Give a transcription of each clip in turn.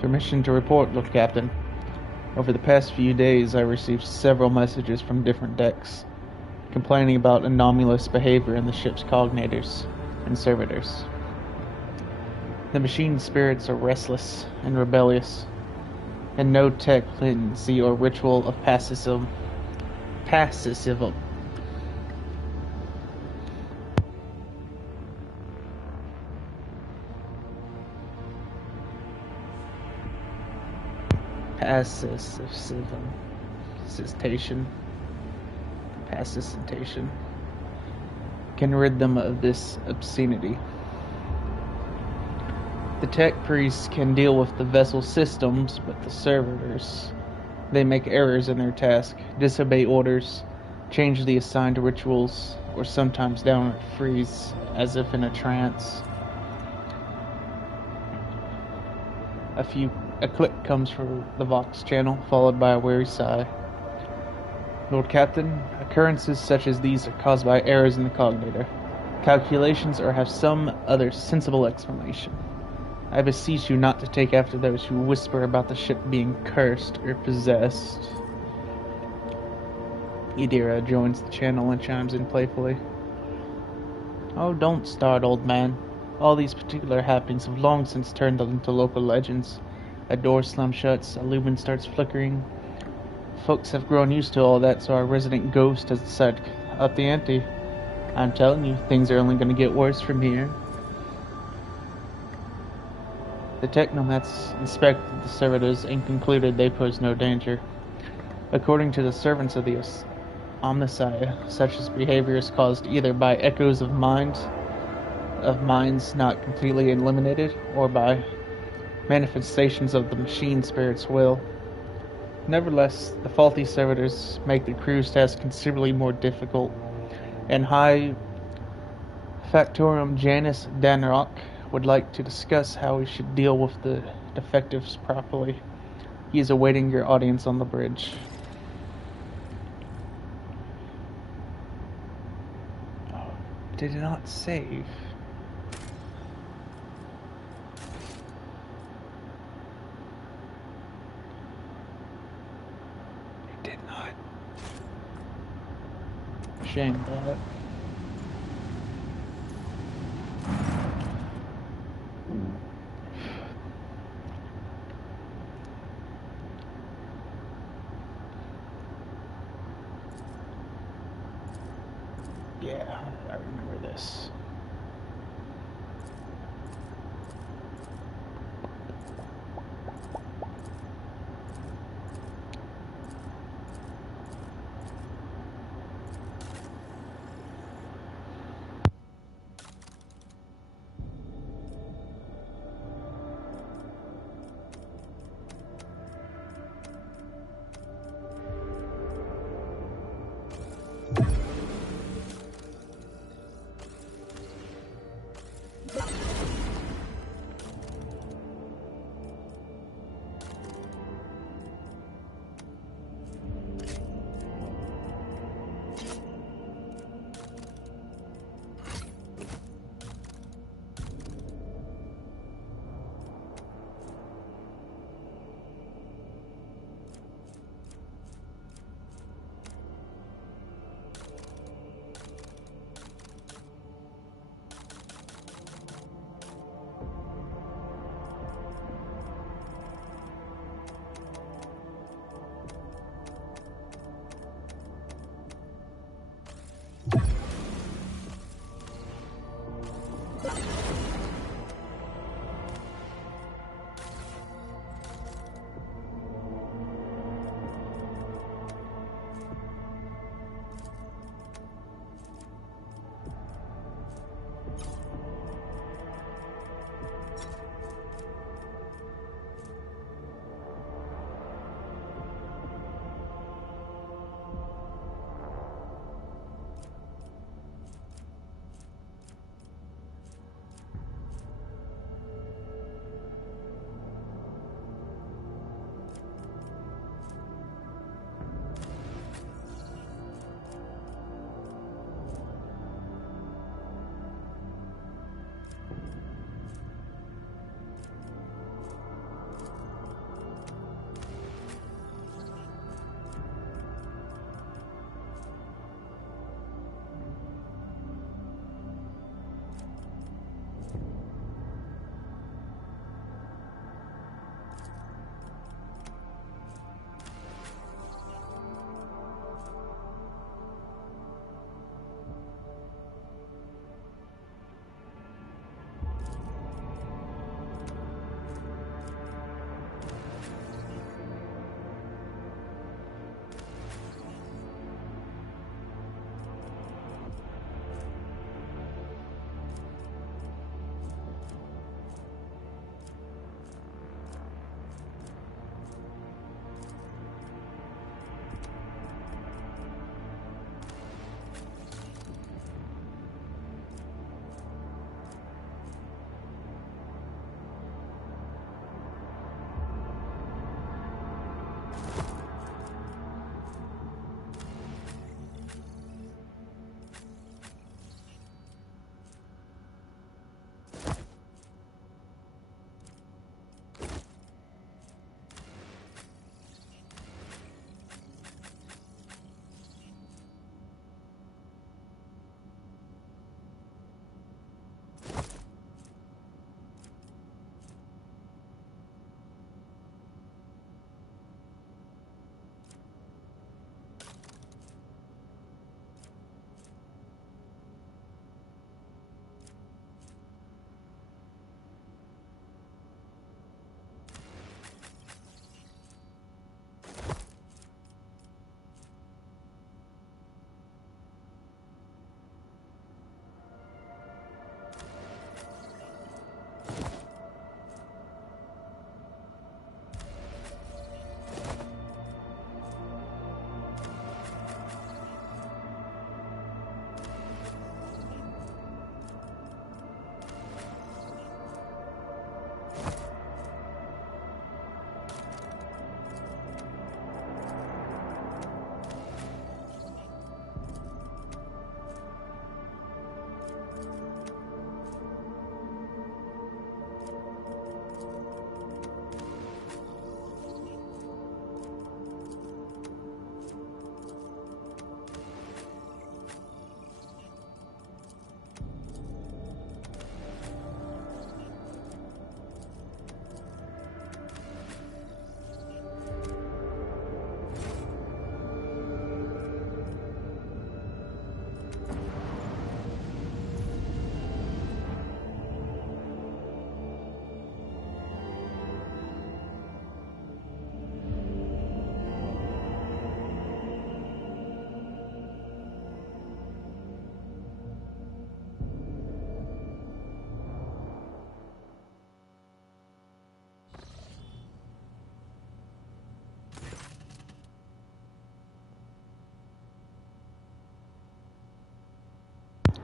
Permission to report, Lord Captain. Over the past few days, I received several messages from different decks, complaining about anomalous behavior in the ship's cognators and servitors. The machine spirits are restless and rebellious, and no tendency or ritual of pacificism. Pacificism. Pacification can rid them of this obscenity. The tech priests can deal with the vessel systems, but the servitors, they make errors in their task, disobey orders, change the assigned rituals, or sometimes downright freeze, as if in a trance. A click comes from the Vox channel, followed by a weary sigh. Lord Captain, occurrences such as these are caused by errors in the cognator, calculations, or have some other sensible explanation. I beseech you not to take after those who whisper about the ship being cursed or possessed. Idira joins the channel and chimes in playfully. Oh, don't start, old man. All these particular happenings have long since turned into local legends. A door slams shuts, a lumen starts flickering. Folks have grown used to all that, so our resident ghost has decided to up the ante. I'm telling you, things are only going to get worse from here. The technomats inspected the servitors and concluded they pose no danger. According to the servants of the Omnissiah, such behavior is caused either by echoes of minds not completely eliminated, or by manifestations of the machine spirit's will. Nevertheless, the faulty servitors make the crew's task considerably more difficult, and High Factorum Janus Danrock would like to discuss how we should deal with the defectives properly. He is awaiting your audience on the bridge. Oh, did it not save? It did not. Shame that. Yeah, I remember this.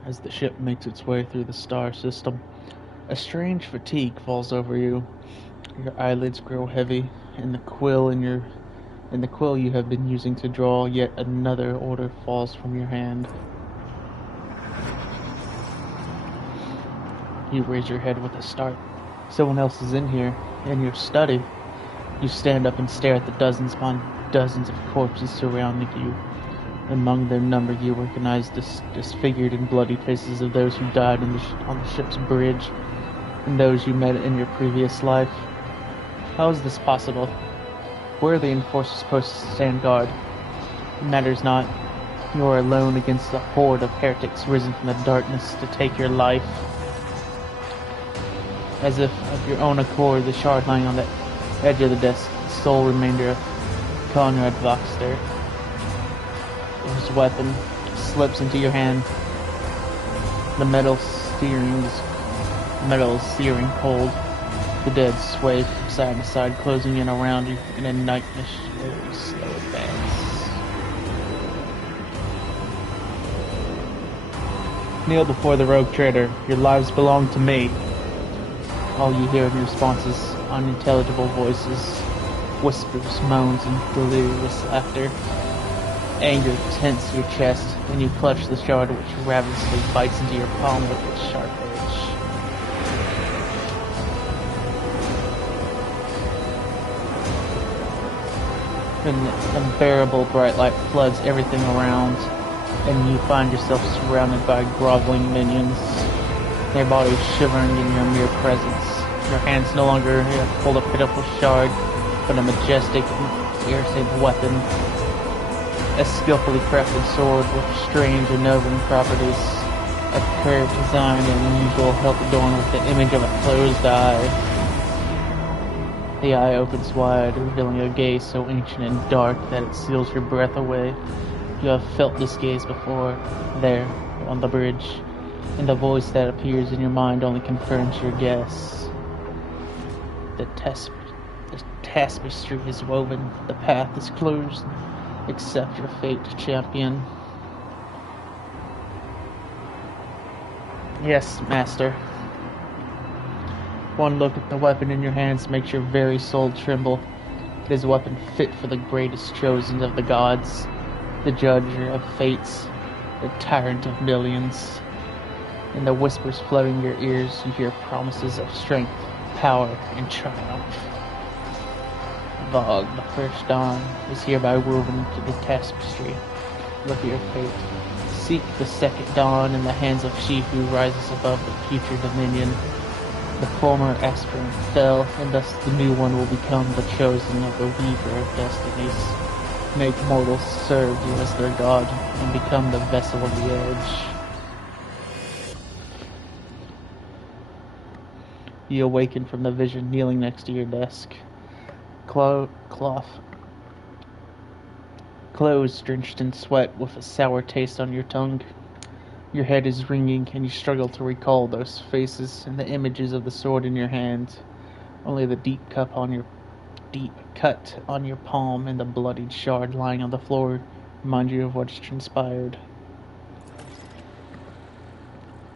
As the ship makes its way through the star system, a strange fatigue falls over you. Your eyelids grow heavy, and the quill you have been using to draw yet another order falls from your hand. You raise your head with a start. Someone else is in here, in your study. You stand up and stare at the dozens upon dozens of corpses surrounding you. Among their number, you recognize the disfigured and bloody faces of those who died on the ship's bridge, and those you met in your previous life. How is this possible? Where are the enforcers posted to stand guard? It matters not. You are alone against a horde of heretics risen from the darkness to take your life. As if of your own accord, the shard lying on the edge of the desk, the sole remainder of Conrad Voxter. His weapon slips into your hand. The metal is searing cold. The dead sway from side to side, closing in around you in a nightmarish, slow advance. Kneel before the rogue trader. Your lives belong to me. All you hear in response is unintelligible voices, whispers, moans, and delirious laughter. Anger tenses your chest, and you clutch the shard which ravenously bites into your palm with its sharp edge. An unbearable bright light floods everything around, and you find yourself surrounded by groveling minions, their bodies shivering in your mere presence. Your hands no longer hold a pitiful shard, but a majestic, irritating weapon. A skillfully crafted sword with strange unnerving properties. A curved design and unusual hilt adorned with the image of a closed eye. The eye opens wide, revealing a gaze so ancient and dark that it seals your breath away. You have felt this gaze before, there, on the bridge, and the voice that appears in your mind only confirms your guess. The tapestry is woven, the path is closed. Accept your fate, champion. Yes, master. One look at the weapon in your hands makes your very soul tremble. It is a weapon fit for the greatest chosen of the gods, the judge of fates, the tyrant of millions. In the whispers flooding your ears, you hear promises of strength, power, and triumph. Vogue, the first dawn, is hereby woven into the tapestry. Look at your fate. Seek the second dawn in the hands of she who rises above the future dominion. The former aspirant fell, and thus the new one will become the chosen of the weaver of destinies. Make mortals serve you as their god, and become the vessel of the edge. You awaken from the vision kneeling next to your desk. Clothes drenched in sweat with a sour taste on your tongue. Your head is ringing and you struggle to recall those faces and the images of the sword in your hand. Only the deep cut on your palm and the bloodied shard lying on the floor remind you of what's transpired.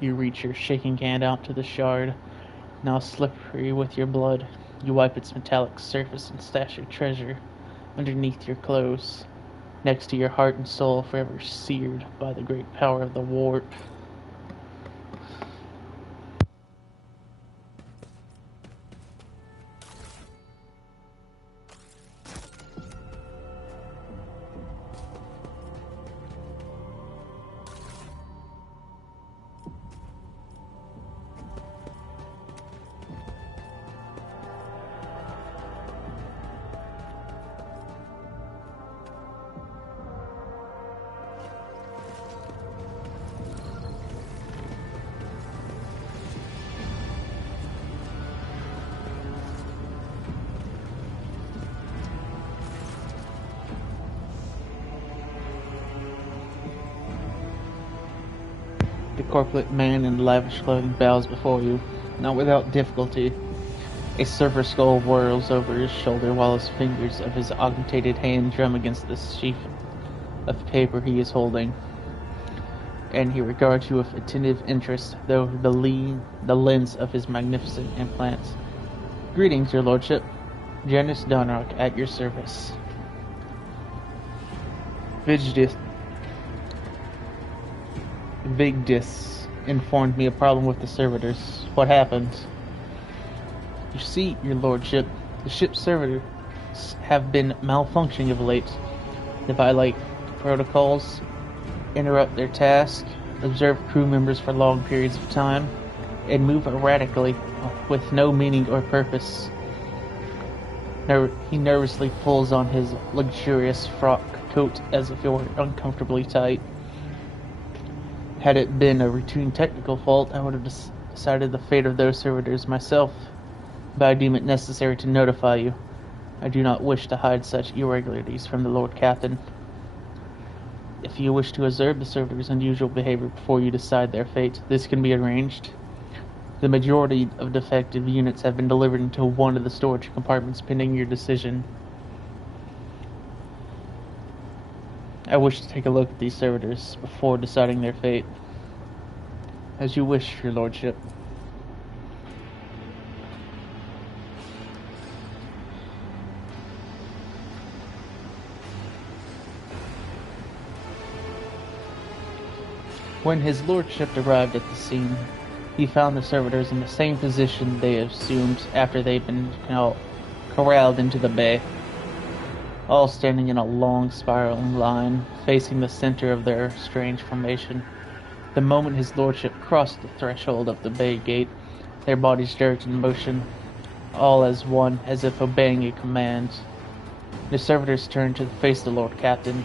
You reach your shaking hand out to the shard, now slippery with your blood. You wipe its metallic surface and stash your treasure underneath your clothes, next to your heart and soul forever seared by the great power of the warp. The corpulent man in lavish clothing bows before you, not without difficulty. A silver skull whirls over his shoulder while his fingers of his augmented hand drum against the sheaf of paper he is holding. and he regards you with attentive interest through the lens of his magnificent implants. Greetings, your lordship. Janus Donrock at your service. Vigdis informed me a problem with the servitors. What happened? You see, your lordship, the ship's servitors have been malfunctioning of late. They violate protocols, interrupt their task, observe crew members for long periods of time, and move erratically with no meaning or purpose. He nervously pulls on his luxurious frock coat as if it were uncomfortably tight. Had it been a routine technical fault, I would have decided the fate of those servitors myself, but I deem it necessary to notify you. I do not wish to hide such irregularities from the Lord Captain. If you wish to observe the servitors' unusual behavior before you decide their fate, this can be arranged. The majority of defective units have been delivered into one of the storage compartments pending your decision. I wish to take a look at these servitors before deciding their fate. As you wish, your lordship. When his lordship arrived at the scene, he found the servitors in the same position they assumed after they'd been corralled into the bay, all standing in a long spiraling line, facing the center of their strange formation. The moment his lordship crossed the threshold of the bay gate, their bodies jerked in motion, all as one, as if obeying a command. The servitors turned to face the Lord Captain.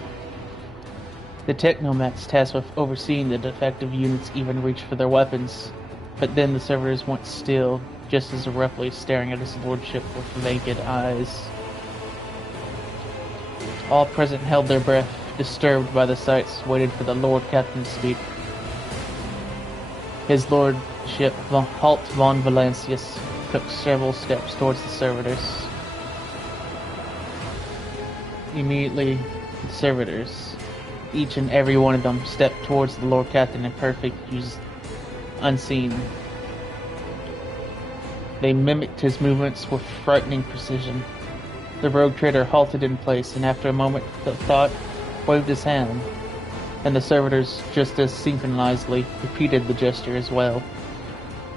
The technomats tasked with overseeing the defective units even reached for their weapons, but then the servitors went still, just as abruptly, staring at his lordship with vacant eyes. All present held their breath, disturbed by the sights, waited for the Lord Captain to speak. His lordship, Halt von Valancius, took several steps towards the servitors. Immediately, the servitors, each and every one of them, stepped towards the Lord Captain in perfect use, unseen. They mimicked his movements with frightening precision. The rogue trader halted in place, and after a moment of thought, waved his hand, and the servitors, just as synchronizedly, repeated the gesture as well.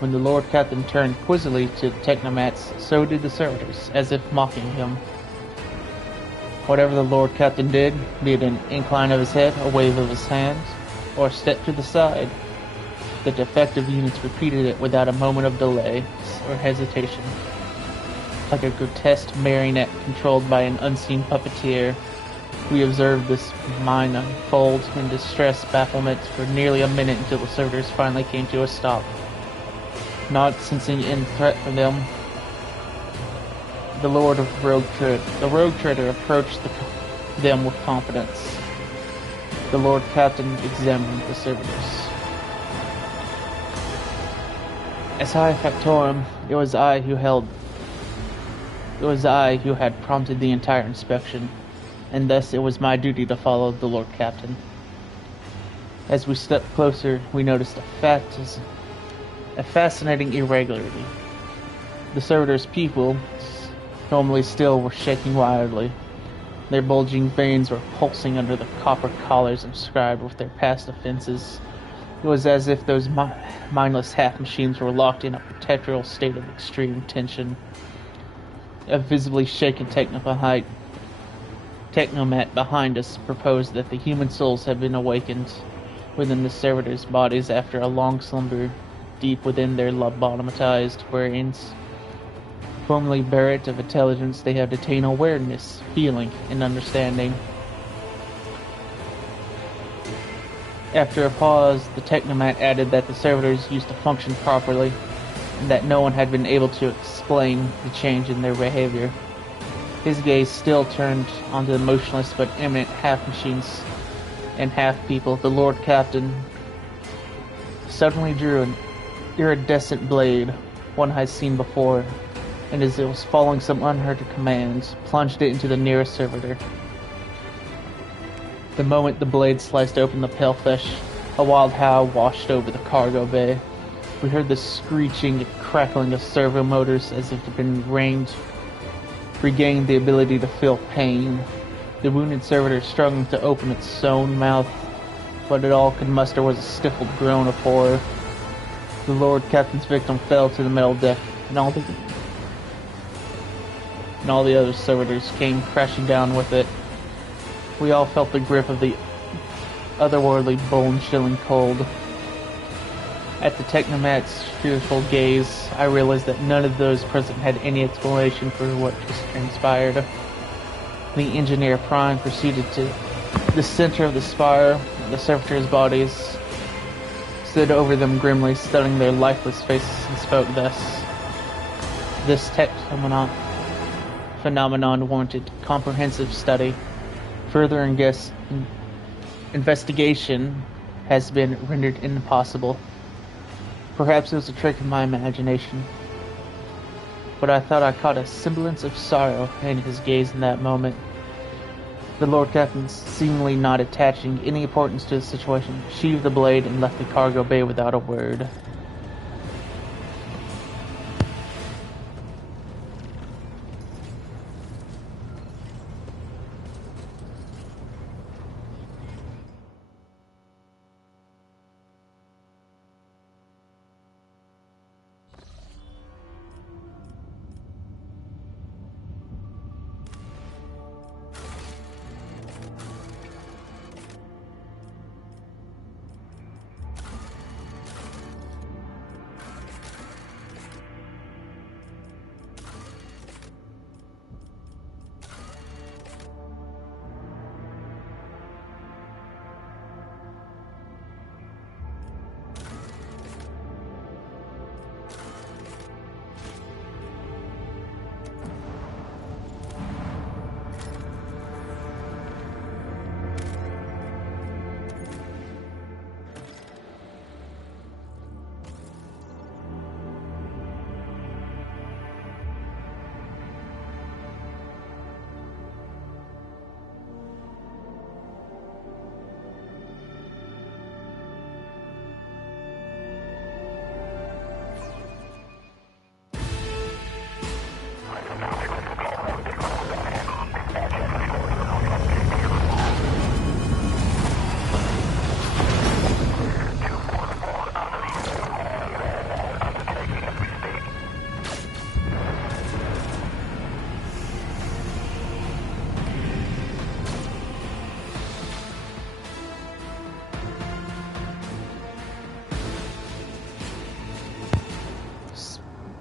When the Lord Captain turned quizzically to the technomats, so did the servitors, as if mocking him. Whatever the Lord Captain did, be it an incline of his head, a wave of his hand, or a step to the side, the defective units repeated it without a moment of delay or hesitation. Like a grotesque marionette controlled by an unseen puppeteer, we observed this mine unfold in distressed bafflement for nearly a minute until the servitors finally came to a stop. Not sensing any threat from them, the rogue trader approached them with confidence. The Lord Captain examined the servitors. As High Factorum, it was I who had prompted the entire inspection, and thus it was my duty to follow the Lord Captain. As we stepped closer, we noticed a fascinating irregularity. The servitors' pupils, normally still, were shaking wildly. Their bulging veins were pulsing under the copper collars inscribed with their past offenses. It was as if those mindless half-machines were locked in a perpetual state of extreme tension. A visibly shaken technomat behind us proposed that the human souls had been awakened within the servitors' bodies after a long slumber deep within their lobotomatized brains. Formerly bereft of intelligence, they have attained awareness, feeling, and understanding. After a pause, the technomat added that the servitors used to function properly, and that no one had been able to explain the change in their behavior. His gaze still turned onto the motionless but imminent half-machines and half-people. The Lord Captain suddenly drew an iridescent blade, one I had seen before, and as it was following some unheard command, plunged it into the nearest servitor. The moment the blade sliced open the pale flesh A wild howl washed over the cargo bay. We heard the screeching and crackling of servo motors as if it had been rained, regained the ability to feel pain. The wounded servitor struggling to open its sewn mouth, but it all could muster was a stifled groan of horror. The Lord Captain's victim fell to the metal deck, and all the other servitors came crashing down with it. We all felt the grip of the otherworldly, bone-chilling cold. At the technomat's fearful gaze, I realized that none of those present had any explanation for what just transpired. The engineer Prime proceeded to the center of the spire. The servitors' bodies stood over them grimly, studying their lifeless faces, and spoke thus. This tech phenomenon warranted comprehensive study. Further investigation has been rendered impossible. Perhaps it was a trick of my imagination, but I thought I caught a semblance of sorrow in his gaze in that moment. The Lord Captain, seemingly not attaching any importance to the situation, sheathed the blade and left the cargo bay without a word.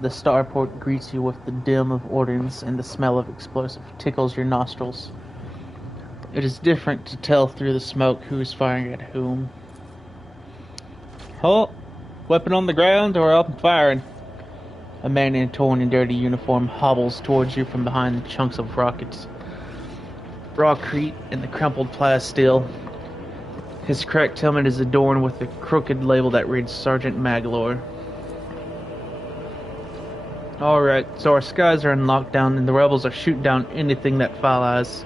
The starport greets you with the dim of ordnance, and the smell of explosive tickles your nostrils. It is different to tell through the smoke who is firing at whom. Halt! Weapon on the ground or up and firing? A man in a torn and dirty uniform hobbles towards you from behind the chunks of rockets. Rawcrete and the crumpled plasteel. His cracked helmet is adorned with a crooked label that reads Sergeant Maglor. Alright, so our skies are in lockdown and the rebels are shooting down anything that flies.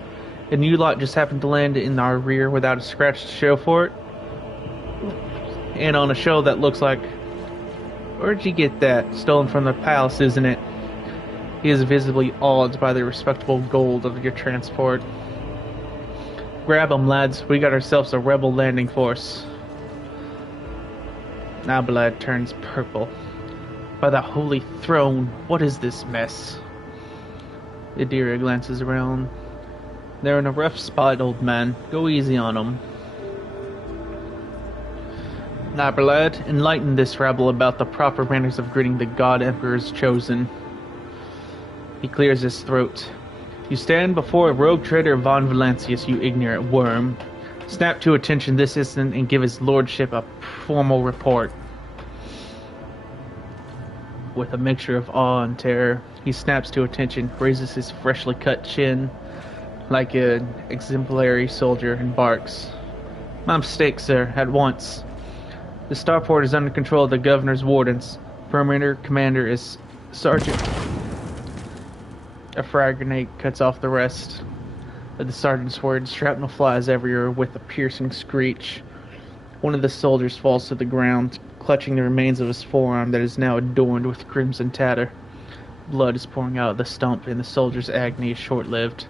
And you lot just happened to land in our rear without a scratch to show for it? And on a show that looks like... Where'd you get that? Stolen from the palace, isn't it? He is visibly awed by the respectable gold of your transport. Grab 'em, lads. We got ourselves a rebel landing force. Abalad turns purple. By the Holy Throne, what is this mess? Idira glances around. They're in a rough spot, old man. Go easy on them. Abalad, enlighten this rabble about the proper manners of greeting the God Emperor's chosen. He clears his throat. You stand before a rogue traitor Von Valancius, you ignorant worm. Snap to attention this instant and give his lordship a formal report. With a mixture of awe and terror, he snaps to attention, raises his freshly cut chin like an exemplary soldier, and barks. My mistake, sir, at once. The starport is under control of the governor's wardens. Perimeter commander is Sergeant. A frag grenade cuts off the rest of the sergeant's words. Shrapnel flies everywhere with a piercing screech. One of the soldiers falls to the ground, clutching the remains of his forearm that is now adorned with crimson tatter. Blood is pouring out of the stump, and the soldier's agony is short-lived.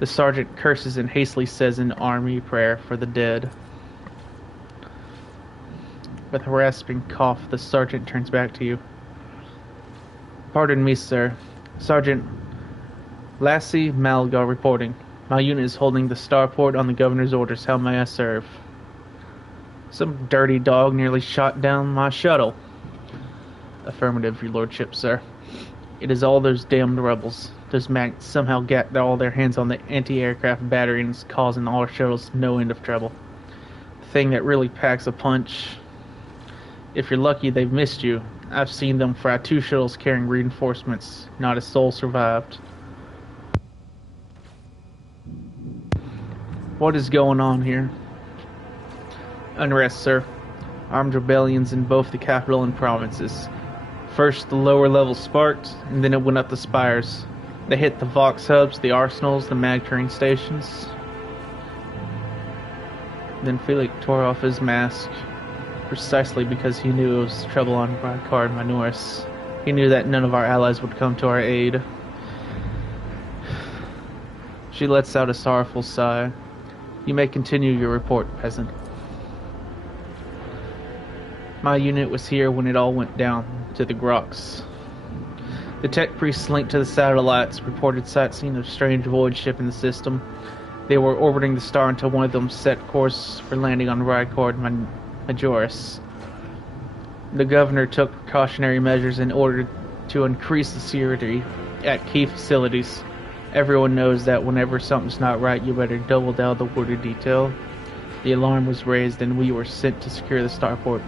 The sergeant curses and hastily says an army prayer for the dead. With a rasping cough, the sergeant turns back to you. Pardon me, sir. Sergeant Lassie Malgar reporting. My unit is holding the starport on the governor's orders. How may I serve? Some dirty dog nearly shot down my shuttle. Affirmative, your lordship, sir. It is all those damned rebels. Those maggots somehow got all their hands on the anti-aircraft battery and is causing all our shuttles no end of trouble. The thing that really packs a punch. If you're lucky, they've missed you. I've seen them fry 2 shuttles carrying reinforcements. Not a soul survived. What is going on here? Unrest, sir. Armed rebellions in both the capital and provinces. First, the lower levels sparked, and then it went up the spires. They hit the Vox hubs, the arsenals, the mag train stations. Then Felix tore off his mask, precisely because he knew it was trouble on Rykard Minoris. He knew that none of our allies would come to our aid. She lets out a sorrowful sigh. You may continue your report, peasant. My unit was here when it all went down to the Grox. The tech priests linked to the satellites reported sightseeing of a strange void ship in the system. They were orbiting the star until one of them set course for landing on Rykard Majoris. The governor took precautionary measures in order to increase the security at key facilities. Everyone knows that whenever something's not right, you better double down the worded detail. The alarm was raised and we were sent to secure the starport.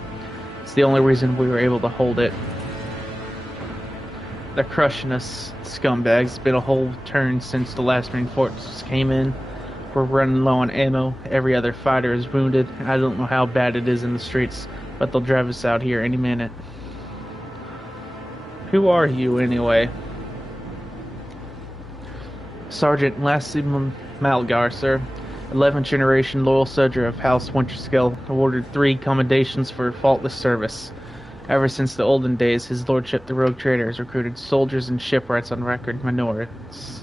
It's the only reason we were able to hold it. They're crushing us, scumbags. It's been a whole turn since the last reinforcements came in. We're running low on ammo. Every other fighter is wounded. I don't know how bad it is in the streets, but they'll drive us out here any minute. Who are you, anyway? Sergeant Lassie Malgar, sir. 11th generation loyal soldier of House Winterscale, awarded 3 commendations for faultless service. Ever since the olden days, his lordship the rogue trader has recruited soldiers and shipwrights on record minorities.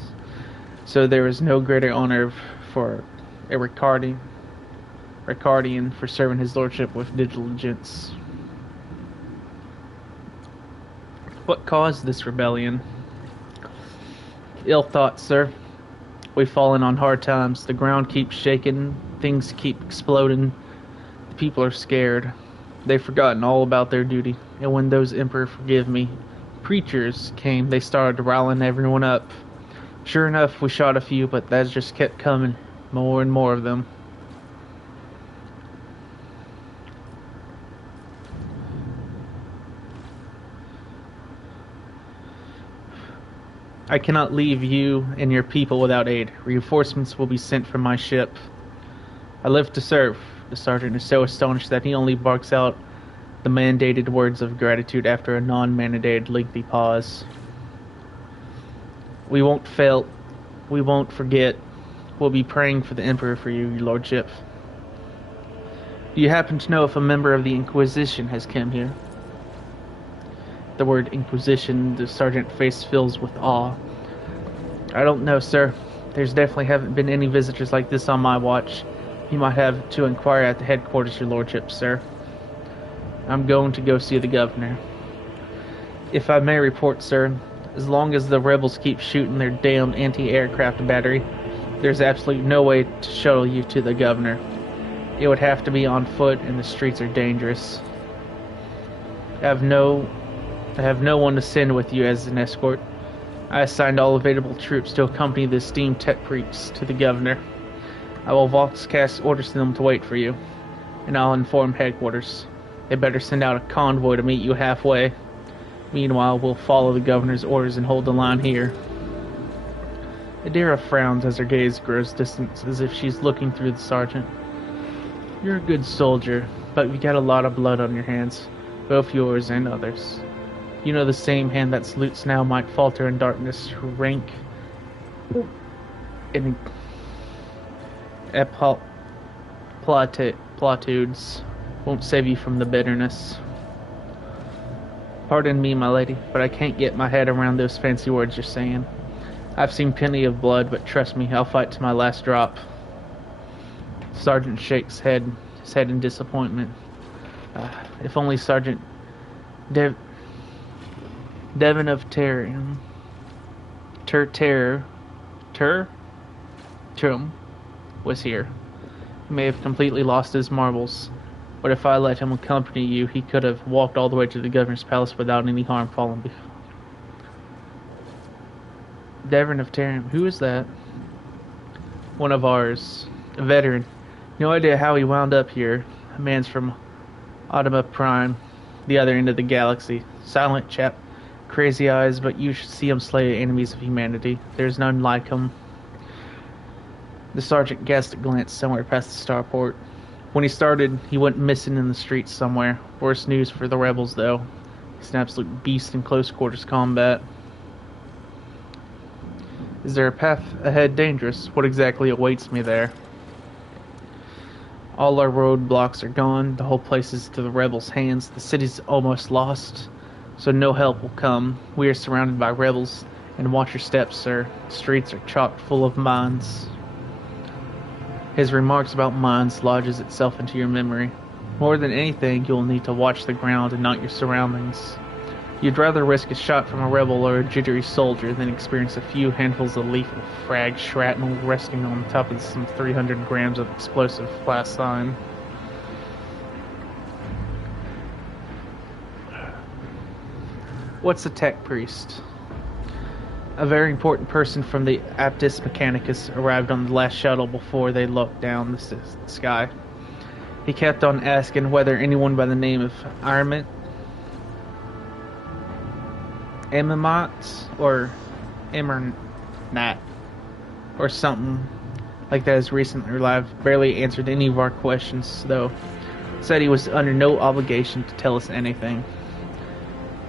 So there is no greater honor for a Ricardian for serving his lordship with diligence. What caused this rebellion? Ill thoughts, sir. We've fallen on hard times. The ground keeps shaking. Things keep exploding. The people are scared. They've forgotten all about their duty. And when those Emperor forgive me, preachers came, they started riling everyone up. Sure enough, we shot a few, but that just kept coming. More and more of them. I cannot leave you and your people without aid. Reinforcements will be sent from my ship. I live to serve. The sergeant is so astonished that he only barks out the mandated words of gratitude after a non-mandated lengthy pause. We won't fail. We won't forget. We'll be praying for the Emperor for you, your lordship. Do you happen to know if a member of the Inquisition has come here? The word Inquisition, the sergeant's face fills with awe. I don't know, sir. There's definitely haven't been any visitors like this on my watch. You might have to inquire at the headquarters, your lordship, sir. I'm going to go see the governor. If I may report, sir, as long as the rebels keep shooting their damned anti-aircraft battery, there's absolutely no way to shuttle you to the governor. It would have to be on foot, and the streets are dangerous. I have no one to send with you as an escort. I assigned all available troops to accompany the esteemed tech priests to the governor. I will voxcast orders to them to wait for you, and I'll inform headquarters. They better send out a convoy to meet you halfway. Meanwhile, we'll follow the governor's orders and hold the line here. Adira frowns as her gaze grows distant, as if she's looking through the sergeant. You're a good soldier, but you got a lot of blood on your hands, both yours and others. You know the same hand that salutes now might falter in darkness, rank in platitudes. won't save you from the bitterness. Pardon me, my lady, but I can't get my head around those fancy words you're saying. I've seen plenty of blood, but trust me, I'll fight to my last drop. Sergeant shakes his head in disappointment. If only Sergeant Devon of Terrum was here. He may have completely lost his marbles, but if I let him accompany you, he could have walked all the way to the governor's palace without any harm falling before. Devon of Terrum, who is that? One of ours, a veteran. No idea how he wound up here. A man's from Automa Prime, the other end of the galaxy. Silent chap, crazy eyes, but you should see him slay enemies of humanity. There's none like him. The sergeant cast a glance somewhere past the starport. When he started, he went missing in the streets somewhere. Worse news for the rebels, though. He's an absolute beast in close quarters combat. Is there a path ahead dangerous? What exactly awaits me there? All our roadblocks are gone. The whole place is to the rebels' hands. The city's almost lost, so no help will come. We are surrounded by rebels, and watch your steps, sir. The streets are chock full of mines. His remarks about mines lodges itself into your memory. More than anything, you'll need to watch the ground and not your surroundings. You'd rather risk a shot from a rebel or a jittery soldier than experience a few handfuls of lethal frag shrapnel resting on top of some 300 grams of explosive plasine. What's a tech priest? A very important person from the Aptus Mechanicus arrived on the last shuttle before they locked down the sky. He kept on asking whether anyone by the name of Emimat or Emernat or something like that has recently arrived. Barely answered any of our questions, though. Said he was under no obligation to tell us anything.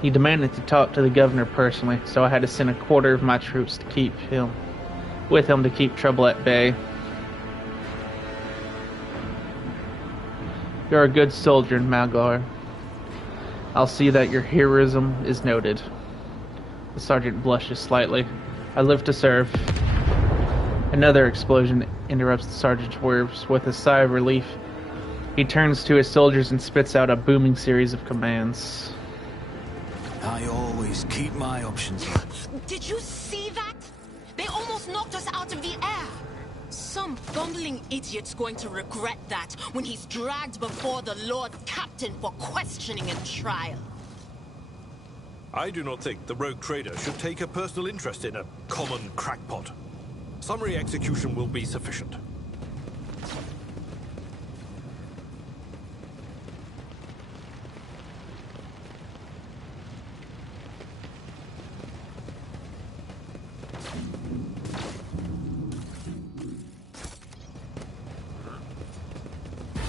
He demanded to talk to the governor personally, so I had to send a quarter of my troops to keep him to keep trouble at bay. You're a good soldier, Malgar. I'll see that your heroism is noted. The sergeant blushes slightly. I live to serve. Another explosion interrupts the sergeant's words. With a sigh of relief, he turns to his soldiers and spits out a booming series of commands. I always keep my options. Did you see that? They almost knocked us out of the air. Some bumbling idiot's going to regret that when he's dragged before the Lord Captain for questioning and trial. I do not think the rogue trader should take a personal interest in a common crackpot. Summary execution will be sufficient.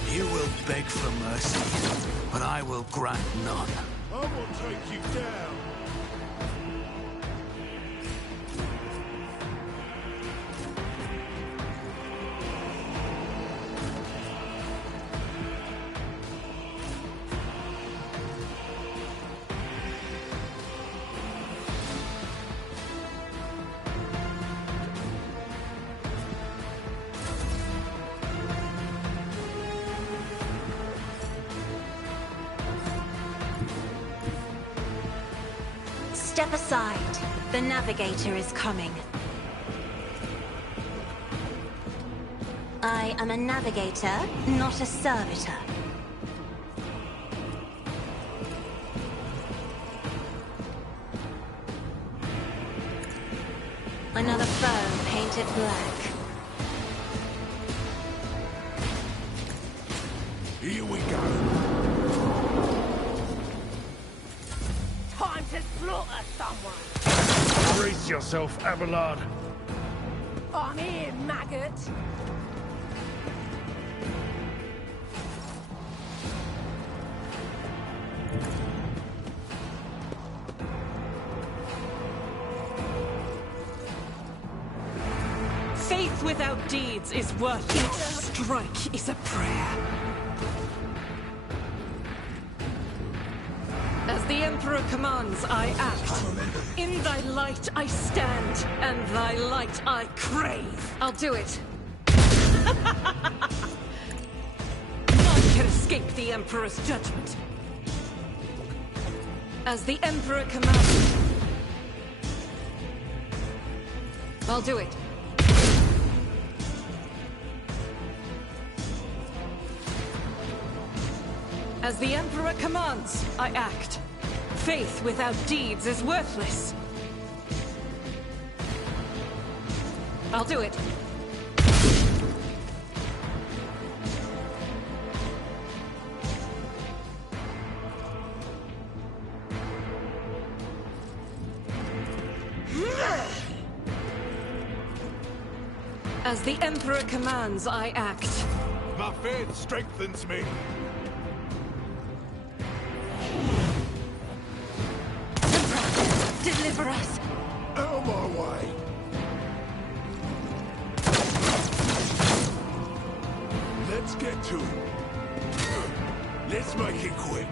You will beg for mercy, but I will grant none. I will take you down. Step aside. The navigator is coming. I am a navigator, not a servitor. Another foe painted black. Here we go. Time to slaughter someone! Brace yourself, Abelard. I'm here, maggot! Faith without deeds is worthless. Strike is a prayer. Emperor commands, I act. In thy light I stand, and thy light I crave. I'll do it. None can escape the Emperor's judgment. As the Emperor commands, I'll do it. As the Emperor commands, I act. Faith without deeds is worthless. I'll do it. As the Emperor commands, I act. My faith strengthens me. Deliver us! Out of my way! Let's get to it. Let's make it quick.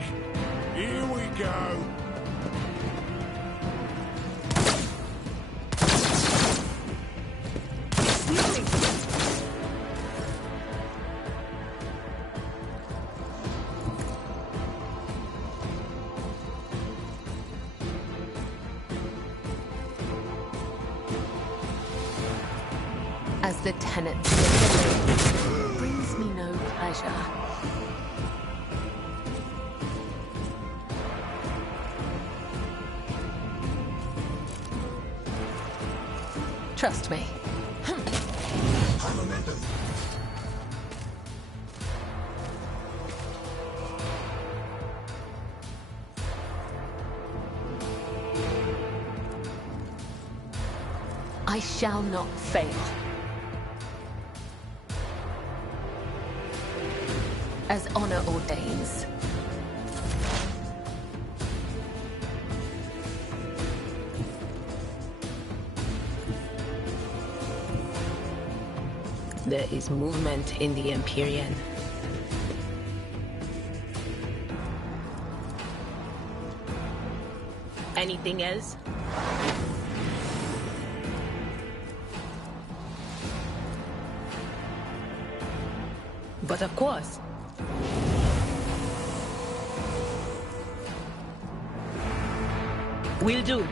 Here we go. As the tenants of brings me no pleasure. Trust me. I shall not fail. As honor ordains. There is movement in the Empyrean. Anything else? But of course. Will do.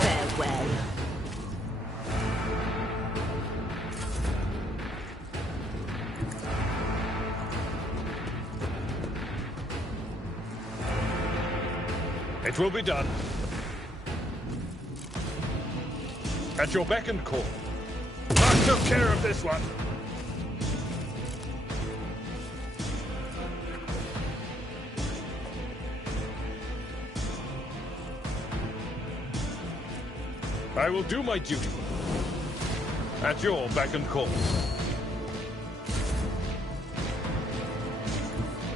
Farewell. It will be done. At your beck and call. I took care of this one. I will do my duty. At your beck and call.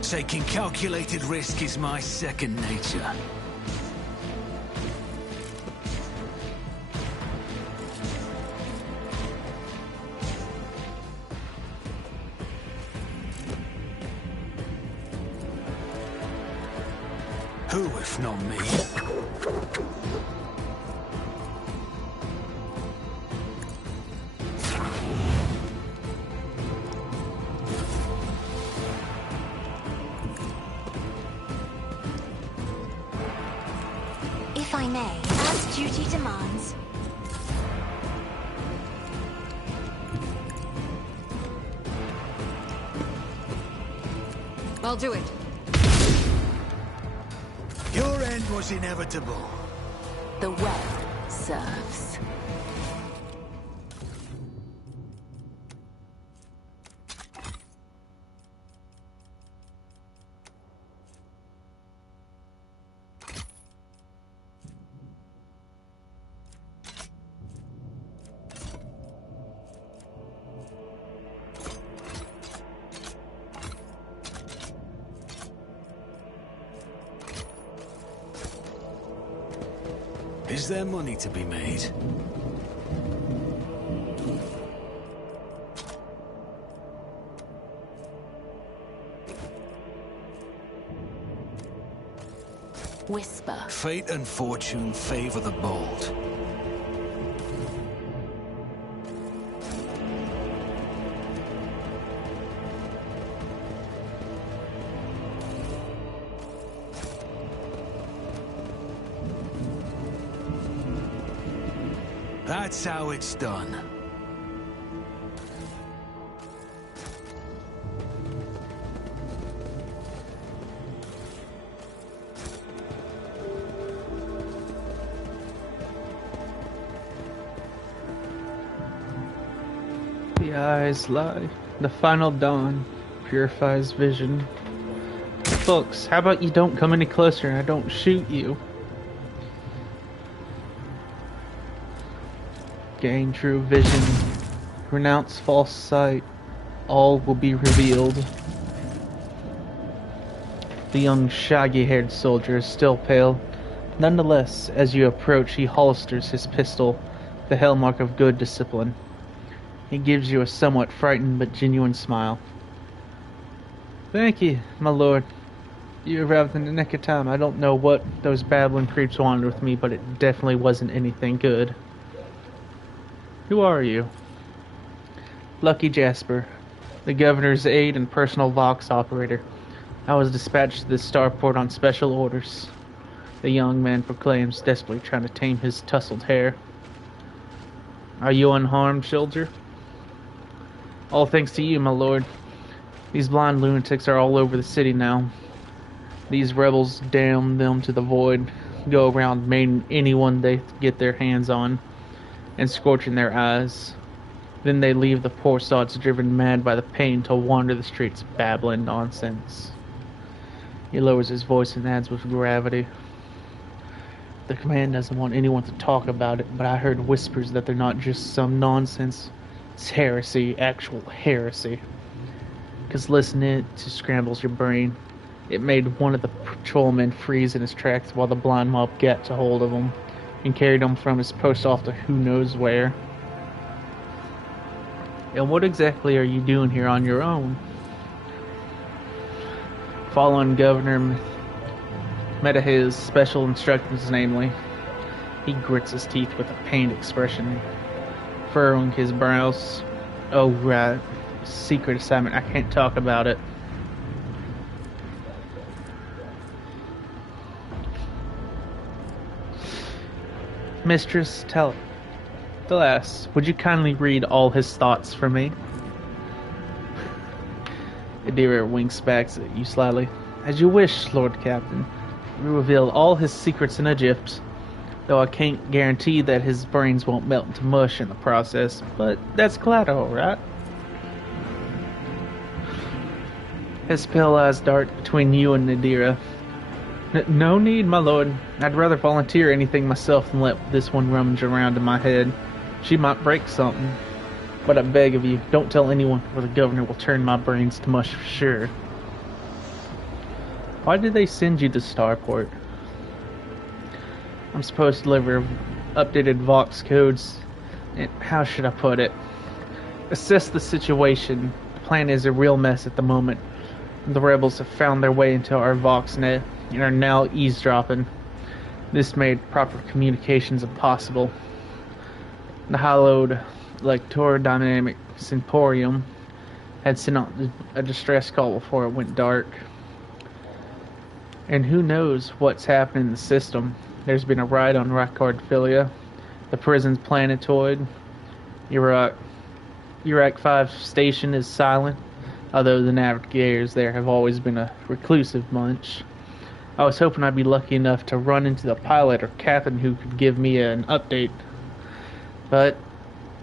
Taking calculated risk is my second nature. Who, if not me? If I may, as duty demands. I'll do it. Your end was inevitable. The well serves. Is there money to be made? Whisper. Fate and fortune favor the bold. That's how it's done. The eyes lie. The final dawn purifies vision. Folks, how about you don't come any closer and I don't shoot you? Gain true vision. Renounce false sight. All will be revealed. The young shaggy-haired soldier is still pale. Nonetheless, as you approach, he holsters his pistol, the hallmark of good discipline. He gives you a somewhat frightened but genuine smile. Thank you, my lord. You arrived in the nick of time. I don't know what those babbling creeps wanted with me, but it definitely wasn't anything good. Who are you? Lucky Jasper, the governor's aide and personal Vox operator. I was dispatched to this starport on special orders. The young man proclaims, desperately trying to tame his tousled hair. Are you unharmed, soldier? All thanks to you, my lord. These blind lunatics are all over the city now. These rebels damn them to the void, go around maiming anyone they get their hands on, and scorching their eyes. Then they leave the poor sods driven mad by the pain to wander the streets babbling nonsense. He lowers his voice and adds with gravity. The command doesn't want anyone to talk about it, but I heard whispers that they're not just some nonsense. It's heresy, actual heresy. Because listening to scrambles your brain. It made one of the patrolmen freeze in his tracks while the blind mob got a hold of him and carried him from his post off to who knows where. And what exactly are you doing here on your own? Following Governor Metaha's special instructions, namely. He grits his teeth with a pained expression, furrowing his brows. Oh, right. Secret assignment. I can't talk about it. Mistress, Alas, would you kindly read all his thoughts for me? Adira winks back at you slyly. As you wish, Lord Captain. We reveal all his secrets in Egypt, though I can't guarantee that his brains won't melt into mush in the process, but that's collateral, right? His pale eyes dart between you and Nadira. No need, my lord. I'd rather volunteer anything myself than let this one rummage around in my head. She might break something. But I beg of you, don't tell anyone, or the governor will turn my brains to mush for sure. Why did they send you to Starport? I'm supposed to deliver updated Vox codes, and how should I put it? Assess the situation. The plan is a real mess at the moment. The rebels have found their way into our VoxNet and are now eavesdropping. This made proper communications impossible. The hallowed electrodynamic Semporium had sent out a distress call before it went dark. And who knows what's happening in the system. There's been a raid on Ricardphilia, the prison's planetoid. Iraq 5 station is silent, although the navigators there have always been a reclusive bunch. I was hoping I'd be lucky enough to run into the pilot or captain who could give me an update. But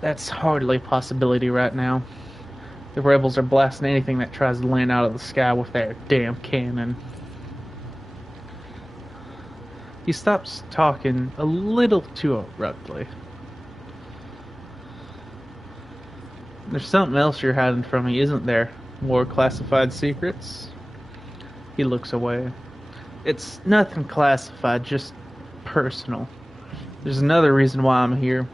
that's hardly a possibility right now. The rebels are blasting anything that tries to land out of the sky with their damn cannon. He stops talking a little too abruptly. There's something else you're hiding from me, isn't there? More classified secrets? He looks away. It's nothing classified, just personal. There's another reason why I'm here.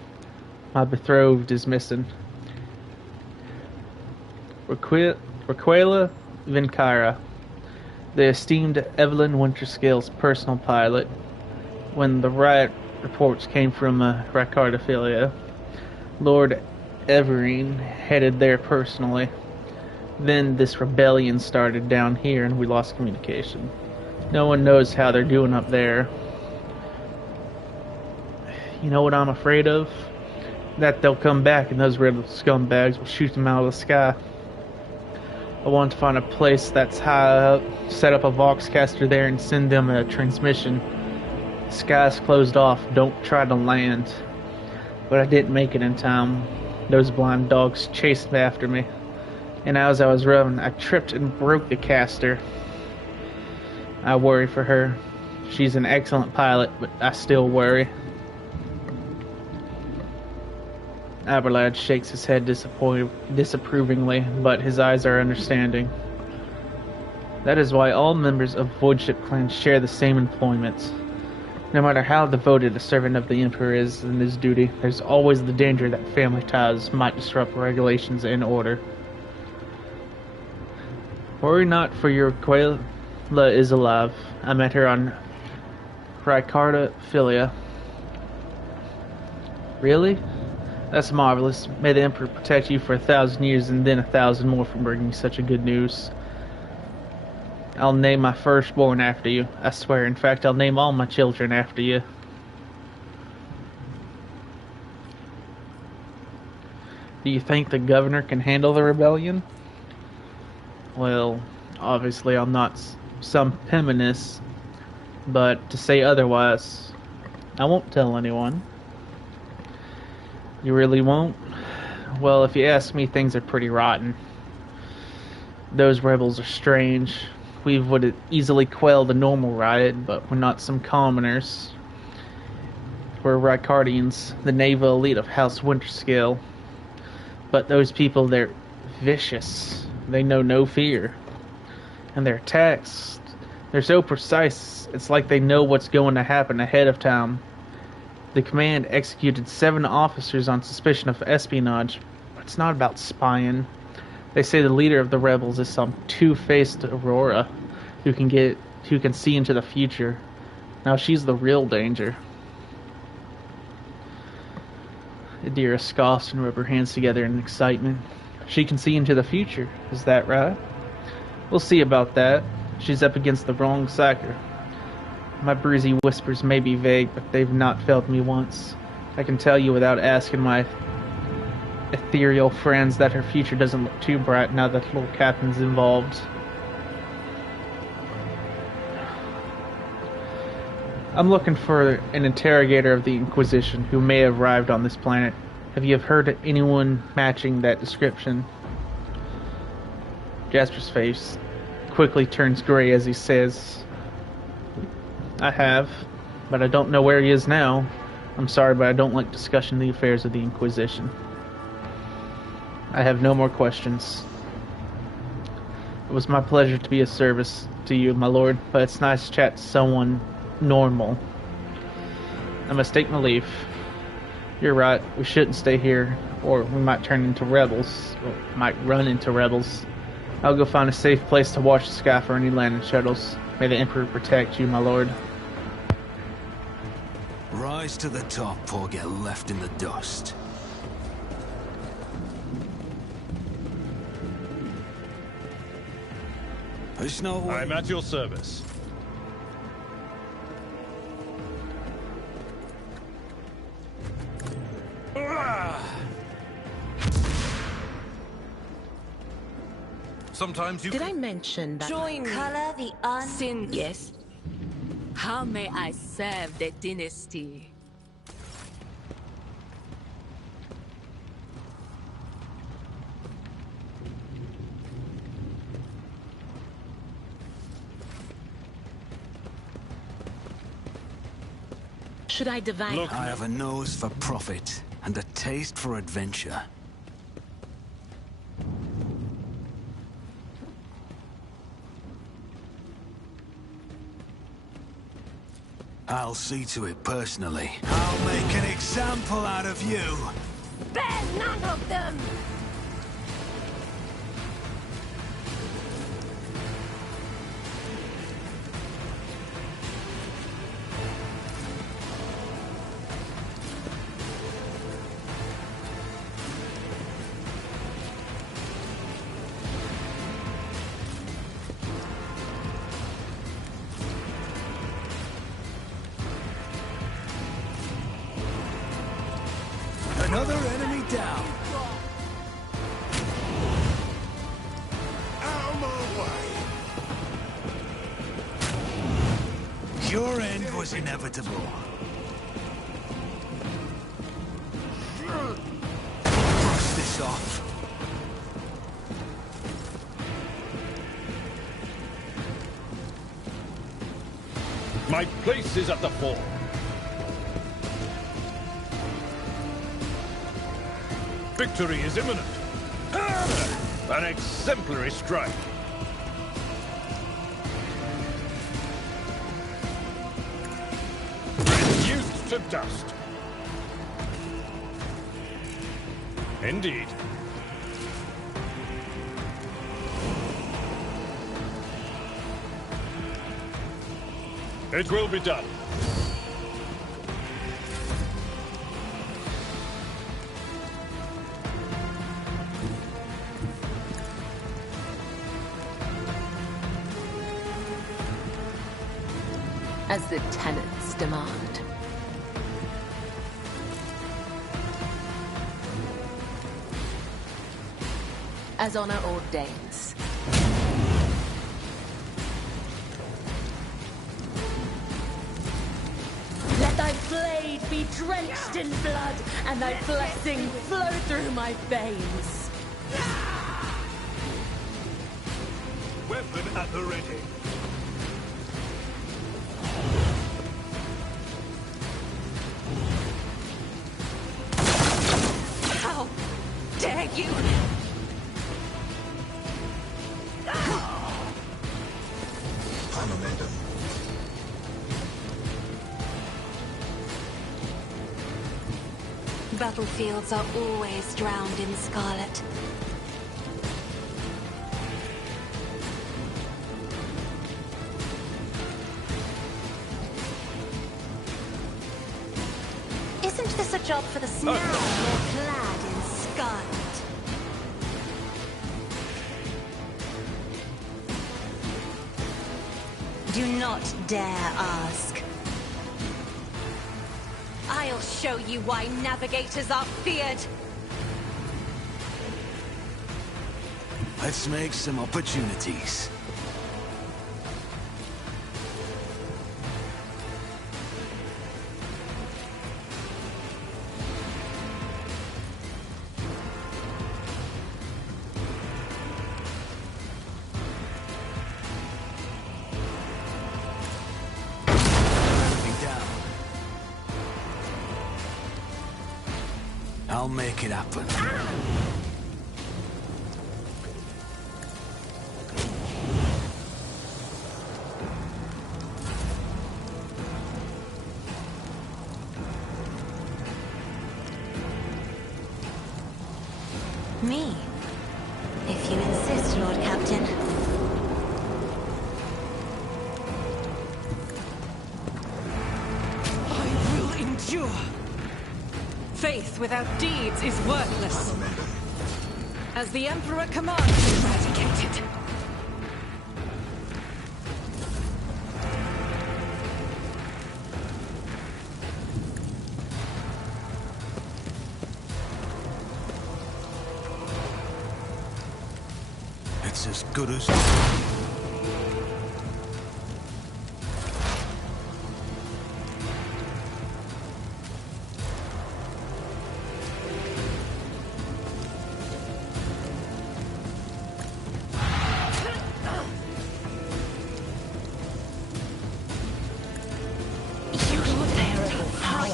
My betrothed is missing. Raquela Vincara. the esteemed Evelyn Winterscale's personal pilot, when the riot reports came from Ricardophilia. Lord Everine headed there personally. Then this rebellion started down here and we lost communication. No one knows how they're doing up there. You know what I'm afraid of? That they'll come back and those rebel scumbags will shoot them out of the sky. I want to find a place that's high up, set up a Voxcaster there and send them a transmission. The sky's closed off, don't try to land. But I didn't make it in time. Those blind dogs chased after me. And as I was running, I tripped and broke the caster. I worry for her. She's an excellent pilot, but I still worry. Aberlad shakes his head disapprovingly, but his eyes are understanding. That is why all members of Voidship clans share the same employments. No matter how devoted a servant of the Emperor is in his duty, there's always the danger that family ties might disrupt regulations and order. Worry not, for your Quayla is alive. I met her on Ricardophilia. Really? That's marvelous. May the Emperor protect you for 1,000 years and then 1,000 more for bringing such a good news. I'll name my firstborn after you. I swear. In fact, I'll name all my children after you. Do you think the governor can handle the rebellion? Well, obviously I'm not some feminist, but to say otherwise, I won't tell anyone. You really won't? Well, if you ask me, things are pretty rotten. Those rebels are strange. We would easily quell the normal riot, but we're not some commoners. We're Ricardians, the naval elite of House Winterscale. But those people, they're vicious. They know no fear. And their attacks, they're so precise, it's like they know what's going to happen ahead of time. The command executed 7 officers on suspicion of espionage, but it's not about spying. They say the leader of the rebels is some two-faced Aurora who can see into the future. Now she's the real danger. Adira scoffs and rubs her hands together in excitement. She can see into the future, is that right? We'll see about that. She's up against the wrong psyker. My breezy whispers may be vague, but they've not failed me once. I can tell you without asking my ethereal friends that her future doesn't look too bright now that little Captain's involved. I'm looking for an interrogator of the Inquisition who may have arrived on this planet. Have you heard of anyone matching that description? Jasper's face quickly turns gray as he says, I have, but I don't know where he is now. I'm sorry, but I don't like discussing the affairs of the Inquisition. I have no more questions. It was my pleasure to be of service to you, my lord, but it's nice to chat to someone normal. I must take my leave. You're right, we shouldn't stay here, or we might turn into rebels, or might run into rebels. I'll go find a safe place to watch the sky for any landing shuttles. May the Emperor protect you, my lord. Rise to the top or get left in the dust. There's no way. I'm at your service. Sometimes you Did I mention that? Join me. Color the un... Sin. Yes. How may I serve the dynasty? Should I divine? Look, I have a nose for profit and a taste for adventure. I'll see to it personally. I'll make an example out of you. Spare none of them! Another enemy down. Out of my way. Your end was inevitable. Brush this off. My place is at the fore. Victory is imminent. An exemplary strike. Reduced to dust. Indeed. It will be done. As the tenants demand. As honor ordains. Let thy blade be drenched in blood, and thy blessing flow through my veins. Weapon at the ready. How dare you! Battlefields are always drowned in scarlet. Isn't this a job for the snow? They're clad in scarlet. Do not dare ask. I'll show you why navigators are feared. Let's make some opportunities. I'll make it happen. Me? If you insist, Lord Captain. I will endure. Faith without deeds is worthless. As the Emperor commands, eradicated. It's as good as...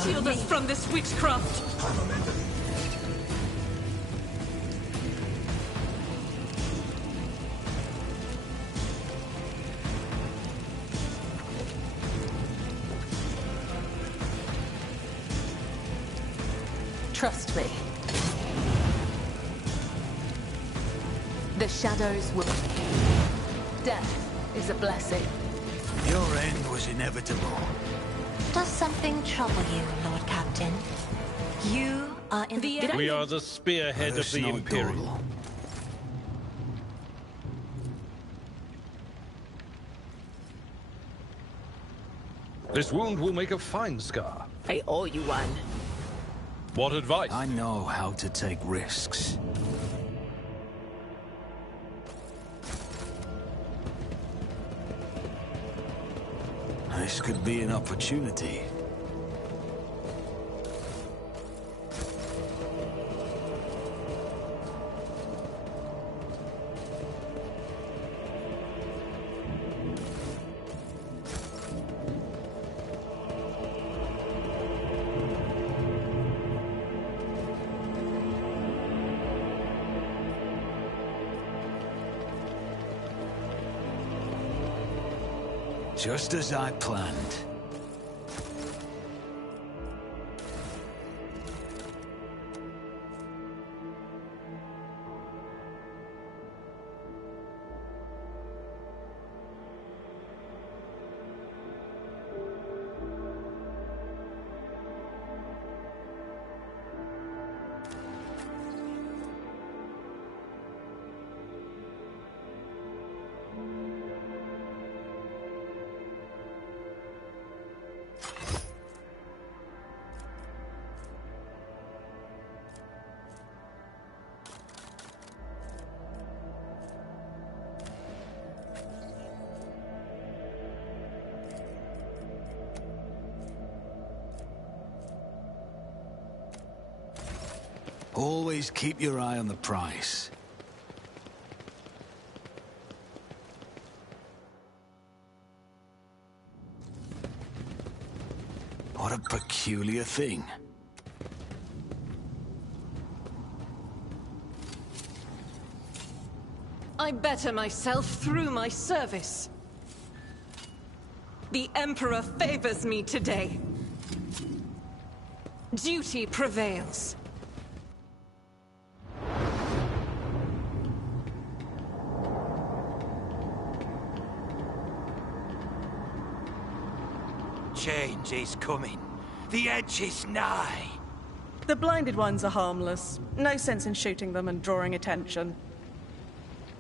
Shield us from this witchcraft. Trust me. The shadows will... Death is a blessing. Your end was inevitable. Does something trouble you, Lord Captain? You are in the... We are the spearhead of the Personal Imperial. duel. This wound will make a fine scar. I owe you one. What advice? I know how to take risks. This could be an opportunity. Just as I planned. Always keep your eye on the prize. What a peculiar thing. I better myself through my service. The Emperor favors me today. Duty prevails. Change is coming. The edge is nigh. The blinded ones are harmless. No sense in shooting them and drawing attention.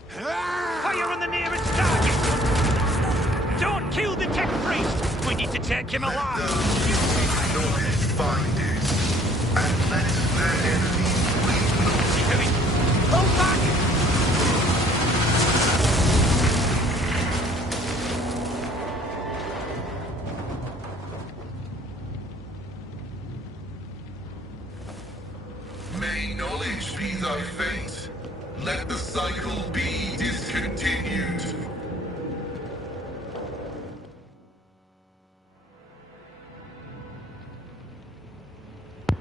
Fire on the nearest target! Don't kill the tech priest! We need to take him alive! Knowledge finders, and let their enemies Hold back! May knowledge be thy fate. Let the cycle be discontinued.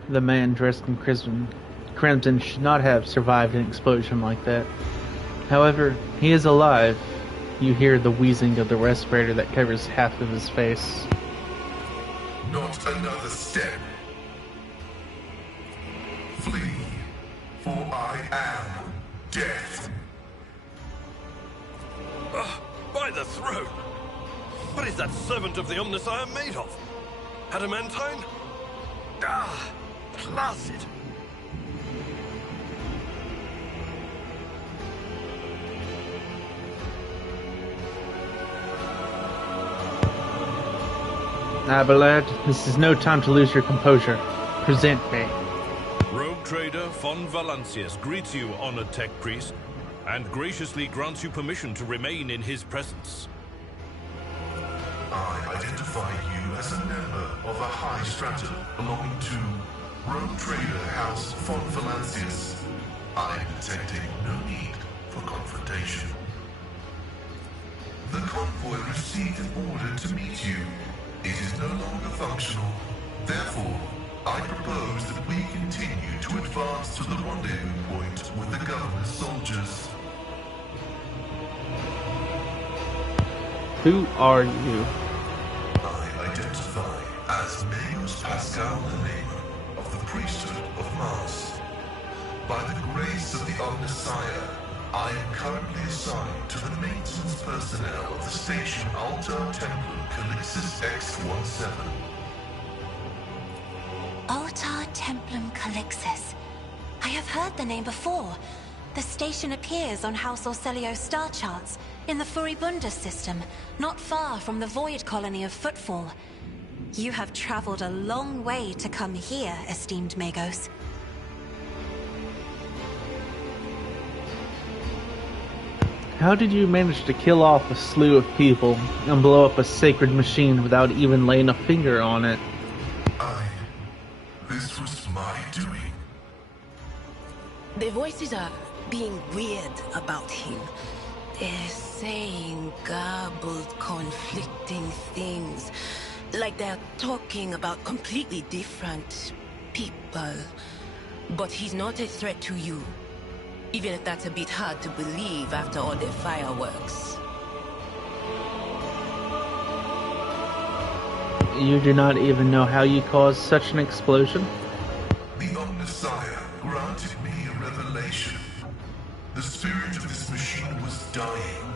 The man dressed in crimson should not have survived an explosion like that. However, he is alive. You hear the wheezing of the respirator that covers half of his face. Not another step. Flee, for I am death. By the throat! What is that servant of the Omnissiah made of? Adamantine? Ah, placid. Abelard, this is no time to lose your composure. Present me. Rogue trader von Valancius greets you, honored tech priest, and graciously grants you permission to remain in his presence. I identify you as a member of a high stratum belonging to Rogue Trader House von Valancius. I am detecting no need for confrontation. The convoy received an order to meet you. It is no longer functional. Therefore, I propose that we continue to advance to the rendezvous point with the governor's soldiers. Who are you? I identify as Magus Pascal Lelema of the priesthood of Mars. By the grace of the Omnissiah, I am currently assigned to the maintenance personnel of the station Altar Templum Calixis X-17. Altar Templum Calixis. I have heard the name before. The station appears on House Orselio's star charts, in the Furibunda system, not far from the Void Colony of Footfall. You have traveled a long way to come here, esteemed Magos. How did you manage to kill off a slew of people and blow up a sacred machine without even laying a finger on it? This was my doing. The voices are being weird about him. They're saying garbled, conflicting things. Like they're talking about completely different people. But he's not a threat to you. Even if that's a bit hard to believe after all the fireworks. You do not even know how you caused such an explosion? The Omnissiah granted me a revelation. The spirit of this machine was dying.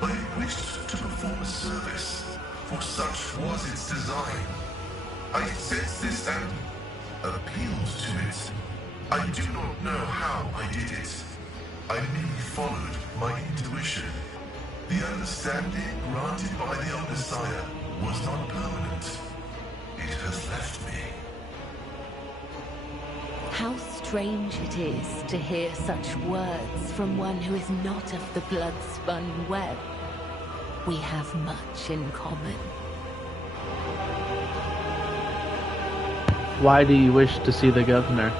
I wished to perform a service, for such was its design. I sensed this and appealed to it. I do not know how I did it. I merely followed my intuition. The understanding granted by the Omnissiah was not permanent. It has left me. How strange it is to hear such words from one who is not of the blood-spun web. We have much in common. Why do you wish to see the governor?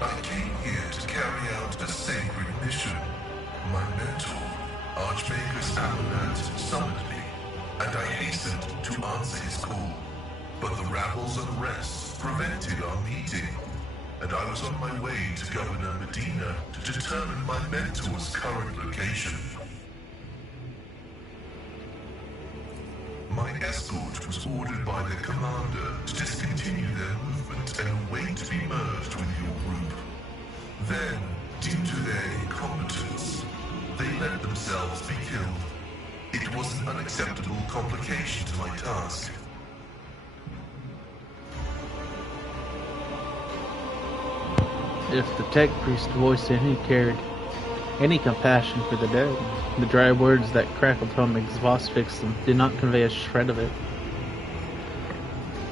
I came here to carry out a sacred mission. My mentor, Archmagus Amonat, summoned me, and I hastened to answer his call. But the rabble's unrest prevented our meeting, and I was on my way to Governor Medina to determine my mentor's current location. My escort was ordered by their commander to discontinue their movement and await to be merged with your group. Then, due to their incompetence, they let themselves be killed. It was an unacceptable complication to my task. If the tech priest voiced any compassion for the dead, the dry words that crackled from Exvosfixum did not convey a shred of it.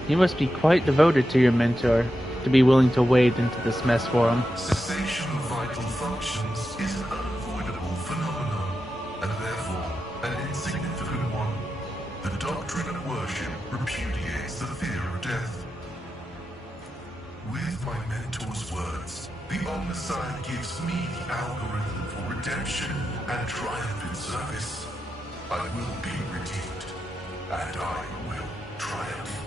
You must be quite devoted to your mentor, to be willing to wade into this mess for him. Cessation of vital functions is an unavoidable phenomenon, and therefore an insignificant one. The doctrine of worship repudiates the fear of death. With my mentor's words, the Omnissiah gives me the algorithm for redemption and triumphant service. I will be redeemed, and I will triumph.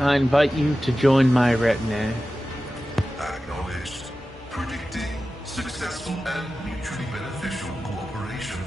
I invite you to join my retinue. Acknowledged. Predicting successful and mutually beneficial cooperation.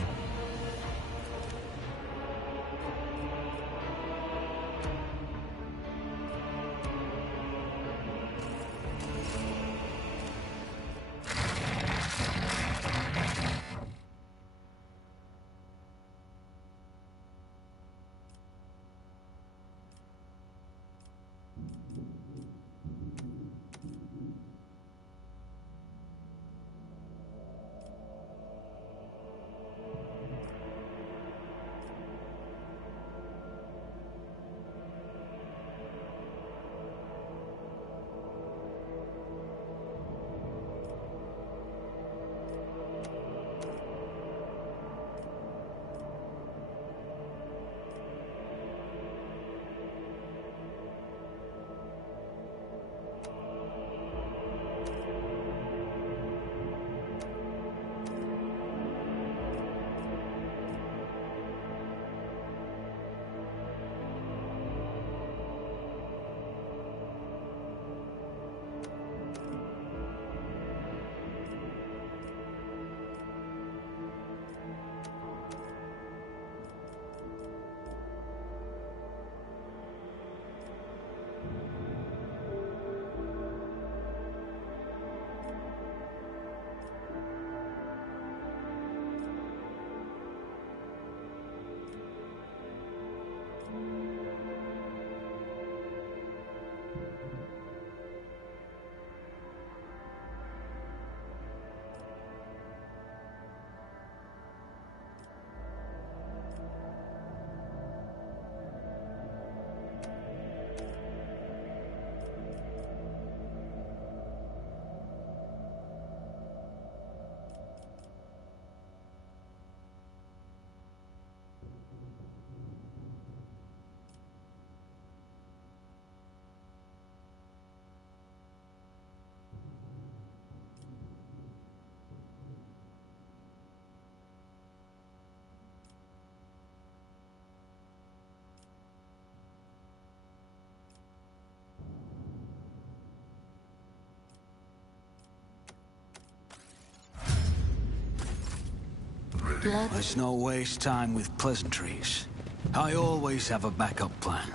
blood... Let's not waste time with pleasantries. I always have a backup plan.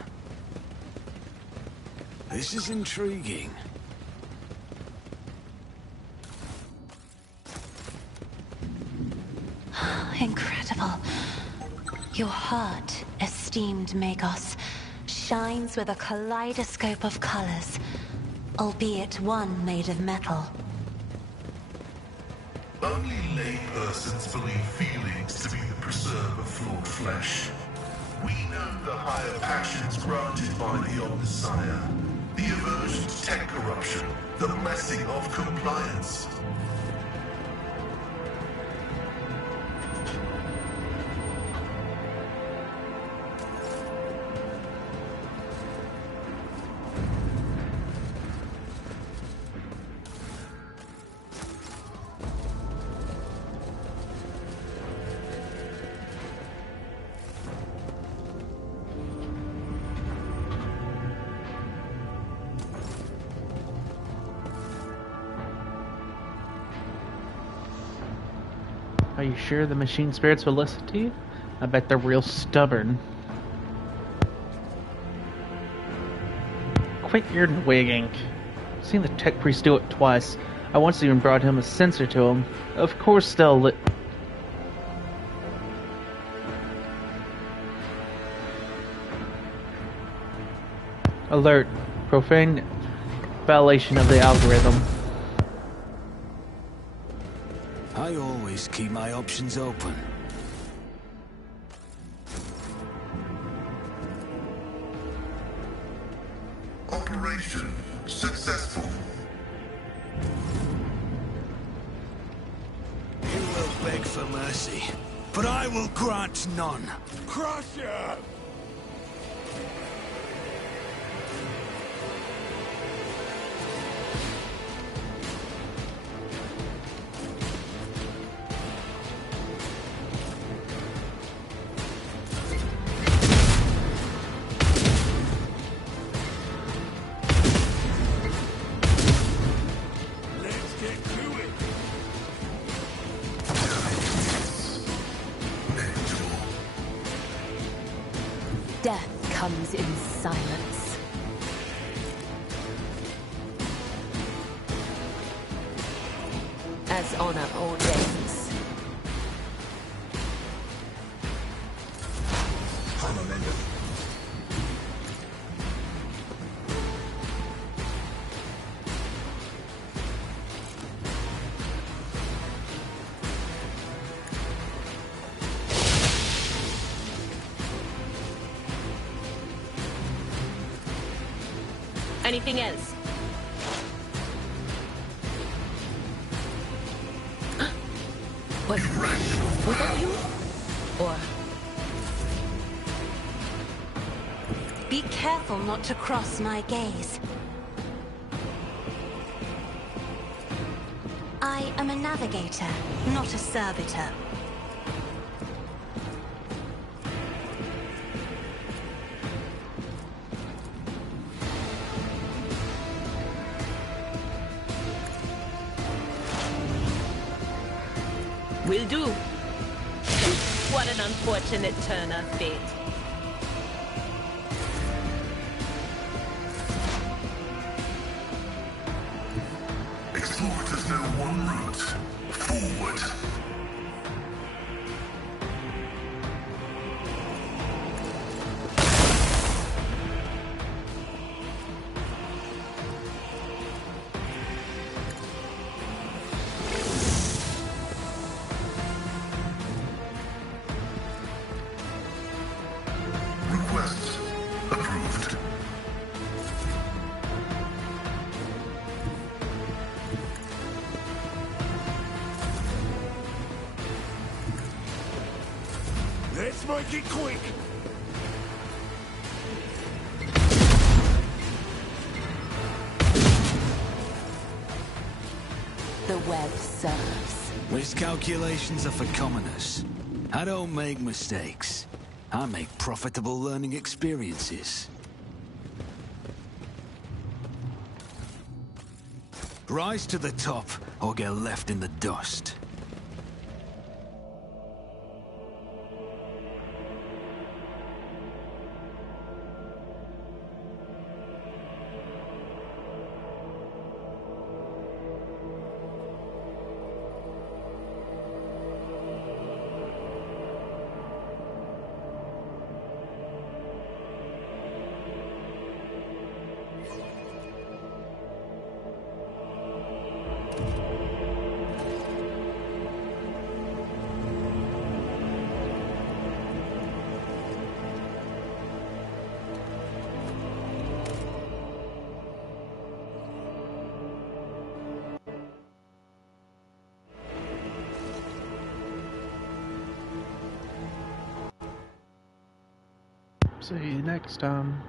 This is intriguing. Incredible. Your heart, esteemed Magos, shines with a kaleidoscope of colors, albeit one made of metal. Only laypersons believe feelings to be the preserve of flawed flesh. We know the higher passions granted by the Omnissiah, the aversion to tech corruption, the blessing of compliance. Are you sure the machine spirits will listen to you? I bet they're real stubborn. Quit your wigging. I've seen the tech priest do it twice. I once even brought him a sensor to him. Of course they'll Alert. Profane violation of the algorithm. I always keep my options open. Operation successful. You will beg for mercy, but I will grant none. Crusher! Death comes in silence. As honor ordains. I'm amended. Anything else? Was that you? Or... Be careful not to cross my gaze. I am a navigator, not a servitor. Will do. What an unfortunate turn of fate. Explorers know one route. Forward. Request approved. Let's make it quick! the web serves. Miscalculations are for commoners. I don't make mistakes. I make profitable learning experiences. Rise to the top, or get left in the dust. See you next time.